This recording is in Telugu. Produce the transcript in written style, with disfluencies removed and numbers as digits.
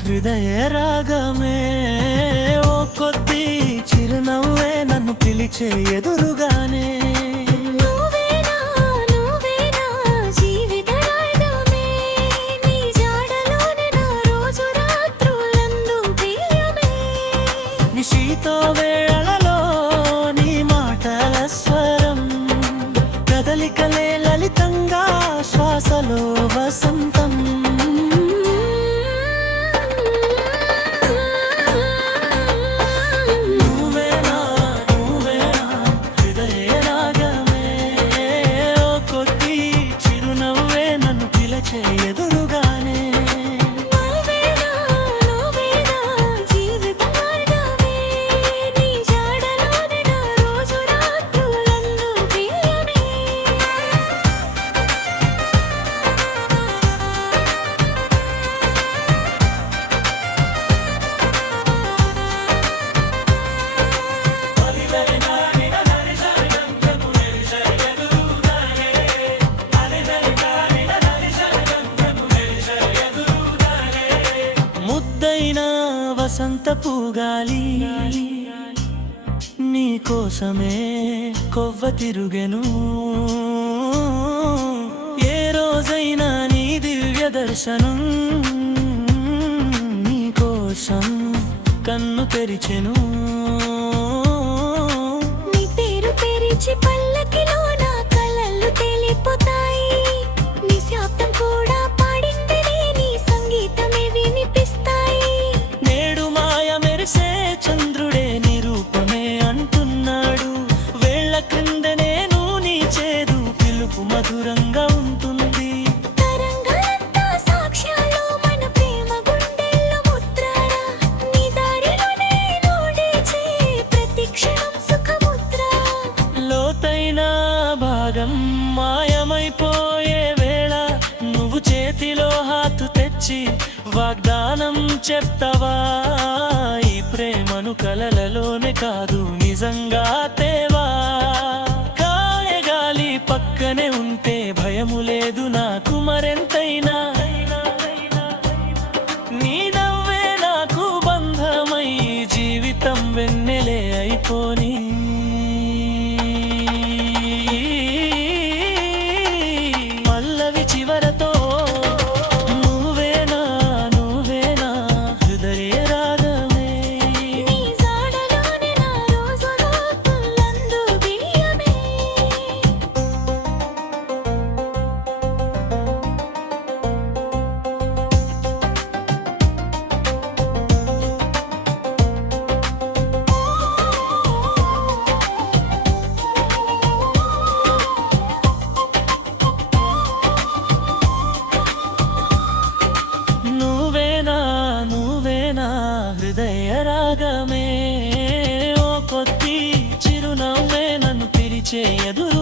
హృదయ రాగమే ఓ కొద్ది చిరునవ్వే నన్ను పిలిచే ఎదురుగానే నిశీతో వేళలలో నీ మాటల స్వరం కదలికలే లలితంగా శ్వాసలో వసంతం వసంత పూగాలి నీ కోసమే కొవ్వ తిరుగెను ఏ రోజైనా నీ దివ్య దర్శనం నీ కోసం కన్ను తెరిచెను నీ పేరు తెరిచి పల్లకిలో నా కలలు తెలిపోతాయి నీ శాబ్దం కూడా పాడిందిలే నీ సంగీతమే వినిపిస్తాయి చంద్రుడే నిరూపమే అంటున్నాడు వేళ్ల క్రింద నేను నీ చేదు పిలుపు మధురంగా ఉంటుంది తరంగాలంతా సాక్ష్యాలు మన ప్రేమ గుండెల్లో ముద్రడా నీ దారిలో నేను నడిచే ప్రతి క్షణం సుఖముద్ర లోతైన భాగం మాయమైపోయే వేళ నువ్వు చేతిలో హాతు తెచ్చి వాగ్దానం చెప్తావా ప్రేమను కలలలోనే కాదు నిజంగా తేవా కాయగాలి పక్కనే ఉంటే భయము లేదు నాకు మరెంతైనా నీ నవ్వే నాకు బంధమై జీవితం వెన్నెలే అయిపోని పల్లవి చివరతో హృదయ రాగమే ఓ కొద్ది చిరునవ్వే నన్ను పిలిచే ఎదురు